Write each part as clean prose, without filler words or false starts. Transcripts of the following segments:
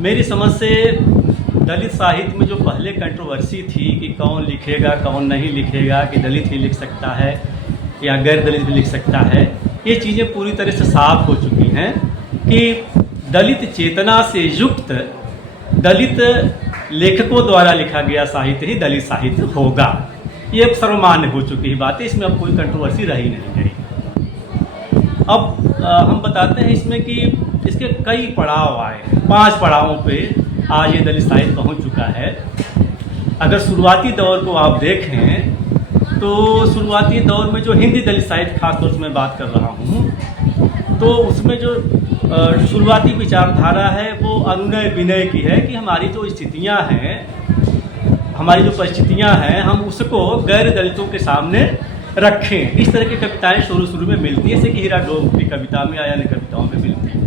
मेरी समझ से दलित साहित्य में जो पहले कंट्रोवर्सी थी कि कौन लिखेगा कौन नहीं लिखेगा, कि दलित ही लिख सकता है या गैर दलित भी लिख सकता है, ये चीज़ें पूरी तरह से साफ हो चुकी हैं कि दलित चेतना से युक्त दलित लेखकों द्वारा लिखा गया साहित्य ही दलित साहित्य होगा। ये अब सर्वमान्य हो चुकी है बातें, इसमें अब कोई कंट्रोवर्सी रही नहीं गई। अब हम बताते हैं इसमें कि इसके कई पड़ाव आए, 5 पड़ावों पे आज ये दलित साहित्य पहुंच चुका है। अगर शुरुआती दौर को आप देखें तो शुरुआती दौर में जो हिंदी दलित साहित्य खासतौर से मैं बात कर रहा हूँ, तो उसमें जो शुरुआती विचारधारा है वो अनुनय विनय की है कि हमारी जो स्थितियाँ हैं, हमारी जो परिस्थितियाँ हैं, हम उसको गैर दलितों के सामने रखें। इस तरह की कविताएं शुरू में मिलती हैं, जैसे कि हीरा डोम की कविता में या अन्य कविताओं में मिलती हैं।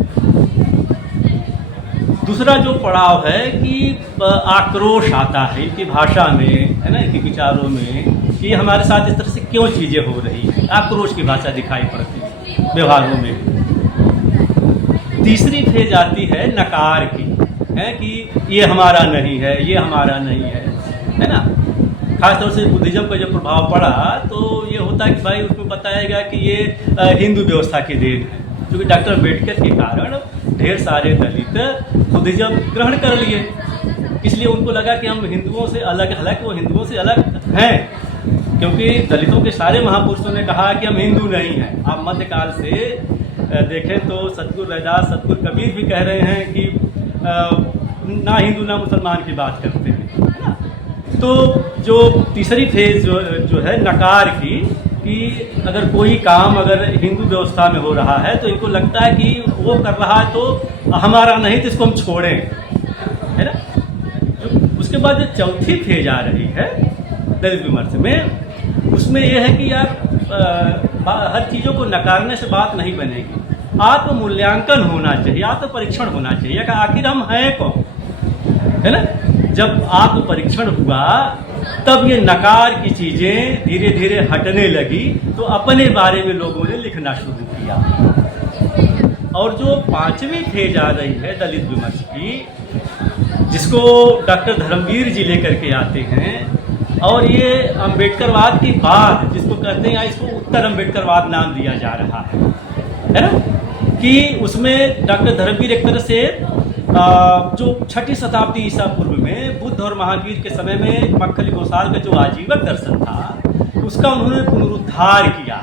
दूसरा जो पड़ाव है कि आक्रोश आता है इनकी भाषा में, है ना, इनके विचारों में कि हमारे साथ इस तरह से क्यों चीज़ें हो रही हैं, आक्रोश की भाषा दिखाई पड़ती है व्यवहारों में। तीसरी फेज आती है नकार की, है कि ये हमारा नहीं है, ये हमारा नहीं है ना। खासतौर से बुद्धिज्म का जब प्रभाव पड़ा तो ये होता है कि भाई उसमें बताया गया कि ये हिंदू व्यवस्था की देन है, क्योंकि डॉक्टर अम्बेडकर के कारण ढेर सारे दलित बुद्धिज्म ग्रहण कर लिए, इसलिए उनको लगा कि हम हिंदुओं से अलग, हालांकि वो हिंदुओं से अलग हैं, क्योंकि दलितों के सारे महापुरुषों ने कहा कि हम हिंदू नहीं हैं। आप मध्यकाल से देखें तो सतगुरु रैदास, सतगुरु कबीर भी कह रहे हैं कि ना हिंदू ना मुसलमान की बात करते हैं, है ना। तो जो तीसरी फेज जो है नकार की, कि अगर कोई काम अगर हिंदू व्यवस्था में हो रहा है तो इनको लगता है कि वो कर रहा है तो हमारा नहीं, तो इसको हम छोड़ें, है ना। उसके बाद जो चौथी फेज आ रही है दलित विमर्श में, उसमें यह है कि यार हर चीज़ों को नकारने से बात नहीं बनेगी, आत्ममूल्यांकन होना चाहिए, आत्म परीक्षण होना चाहिए कि आखिर हम हैं कौन, है ना। जब आत्म परीक्षण हुआ तब ये नकार की चीज़ें धीरे धीरे हटने लगी, तो अपने बारे में लोगों ने लिखना शुरू किया। और जो 5वीं फेज आ रही है दलित विमर्श की, जिसको डॉक्टर धर्मवीर जी लेकर के आते हैं, और ये अम्बेडकरवाद की बात जिसको कहते हैं, इसको उत्तर अम्बेडकरवाद नाम दिया जा रहा है ना, कि उसमें डॉक्टर धर्मवीर एक तरह से जो 6ठी शताब्दी ईसा पूर्व में बुद्ध और महावीर के समय में मक्खली गोसाल का जो आजीवक दर्शन था उसका उन्होंने पुनरुद्धार किया,